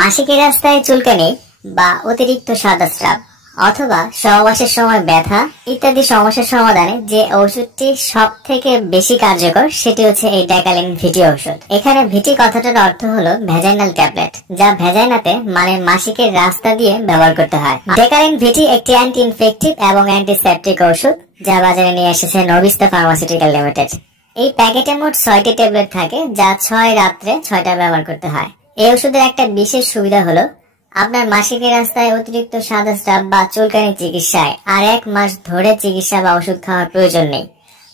মাসিকের রাস্তায় চুলকানি বা অতিরিক্ত সাদা স্রাব অথবা সহবাসের সময় ব্যথা ইত্যাদি সমস্যার সমাধানে যে ওষুধটি সব থেকে বেশি কার্যকর সেটি হচ্ছে এই ডেকালিন ভিটি ঔষধ। এখানে ভিটি কথাটার অর্থ হলো ভ্যাজাইনাল ট্যাবলেট, যা ভ্যাজাইনাতে মানে মাসিকের রাস্তা দিয়ে ব্যবহার করতে হয়। ডেকালিন ভিটি একটি অ্যান্টি ইনফেকটিভ এবং অ্যান্টিসেপটিক ওষুধ যা বাজারে নিয়ে এসেছে নবিস্তা ফার্মাসিউটিক্যাল লিমিটেড। এই প্যাকেটে মোট 6টি ট্যাবলেট থাকে, যা 6 রাত্রে 6টা ব্যবহার করতে হয়। এই ওষুধের একটা বিশেষ সুবিধা হলো আপনার মাসিকের রাস্তায় অতিরিক্ত সাদা স্রাব বা চুলকানি চিকিৎসায় আর 1 মাস ধরে চিকিৎসা বা ওষুধ খাওয়ার প্রয়োজন নেই।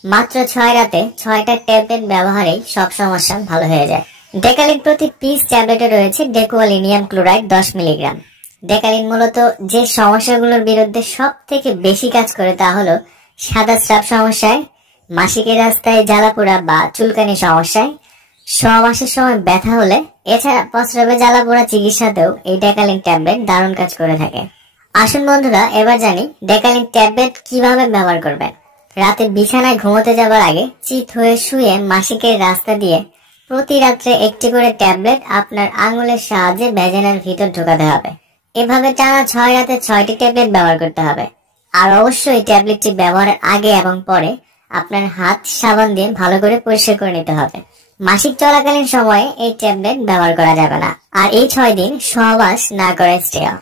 মাত্র 6 রাতে 6টা ট্যাবলেট ব্যবহারেই সব সমস্যা ভালো হয়ে যায়। ডেকালিন প্রতি পিস ট্যাবলেটে রয়েছে ডেকুয়ালিনিয়াম ক্লোরাইড 10 মিলিগ্রাম। ডেকালিন মূলত যে সমস্যাগুলোর বিরুদ্ধে সব থেকে বেশি কাজ করে তা হলো সাদা স্রাব সমস্যায়, মাসিকের রাস্তায় জ্বালাপোড়া বা চুলকানি সমস্যায়, সহবাসের সময় ব্যথা হলে, এছাড়া প্রস্রাবে জ্বালাপোড়া চিকিৎসাতেও এই ডেকালিন ট্যাবলেট দারুণ কাজ করে থাকে। আসুন বন্ধুরা, এবার জানি ডেকালিন ট্যাবলেট কিভাবে ব্যবহার করবেন। রাতে বিছানায় ঘুমোতে যাবার আগে চিত হয়ে শুয়ে মাসিকের রাস্তা দিয়ে প্রতি রাত্রে একটি করে ট্যাবলেট আপনার আঙুলের সাহায্যে ভ্যাজাইনার ভিতর ঢোকাতে হবে। এভাবে টানা 6 রাতে 6টি ট্যাবলেট ব্যবহার করতে হবে। আর অবশ্যই ট্যাবলেটটি ব্যবহারের আগে এবং পরে আপনার হাত সাবান দিয়ে ভালো করে পরিষ্কার করে নিতে হবে। মাসিক চলাকালীন সময়ে এই ট্যাবলেট ব্যবহার করা যাবে না। আর এই 6 দিন সহবাস না করে শ্রেয়।